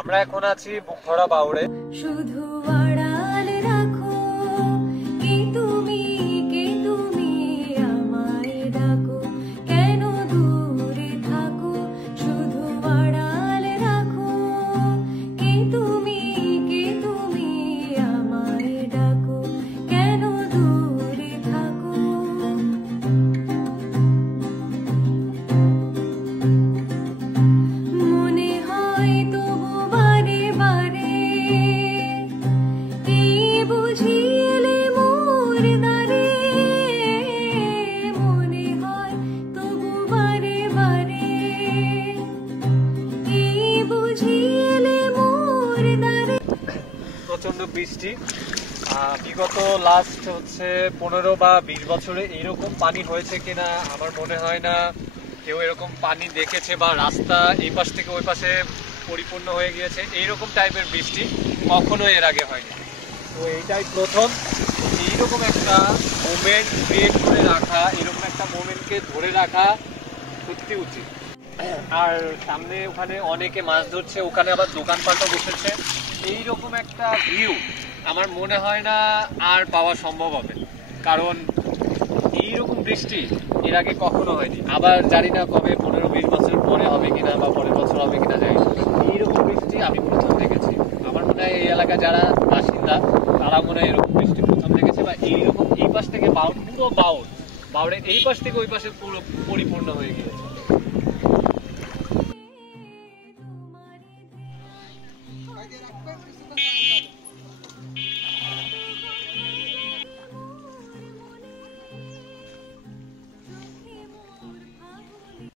আমরা এখন আছি বুকভরা বাউড়ে। শুধু আড়াল রাখো কে তুমি আমায় ডাকো, কেন দূরে থাকো। শুধু আড়াল রাখো কে তুমি আমায় ডাকো, কেন দূরে থাকো। মনে হয় তবু বারে বারে এই বুঝিলে মোর দ্বারে। মনে হয় তবু বারে বারে এই বুঝিলে মোর দ্বারে। প্রচন্ড বৃষ্টি। বিগত লাস্ট 15 বা 20 বছরে এইরকম পানি হয়েছে কিনা আমার মনে হয় না কেউ এরকম পানি দেখেছে, বা রাস্তা এই পাশ থেকে ওই পাশে পরিপূর্ণ হয়ে গিয়েছে এইরকম টাইপের বৃষ্টি কখনো এর আগে হয়নি। তো এইটাই প্রথম এইরকম একটা মোমেন্ট ক্রিয়েট করে রাখা, এরকম একটা মোমেন্টকে ধরে রাখা সত্যি উচিত। আর সামনে ওখানে অনেকে মাছ ধরছে, ওখানে আবার দোকানপাটও বসেছে। এইরকম একটা ভিউ আমার মনে হয় না আর পাওয়া সম্ভব হবে, কারণ এইরকম বৃষ্টি এর আগে কখনো হয়নি। আবার জানি না কবে 15-20 বছর পরে হবে কিনা বা পরের বছর হবে কিনা জানি না। এইরকম বৃষ্টি আমি প্রথম দেখেছি। আমার মনে হয় এই এলাকায় যারা বাসিন্দা তারা মনে হয় এরকম বৃষ্টি প্রথম দেখেছে, বা এইরকম এই পাশ থেকে পুরো বাউড়ের এই পাশ থেকে ওই পাশে পুরো পরিপূর্ণ হয়ে গিয়েছে।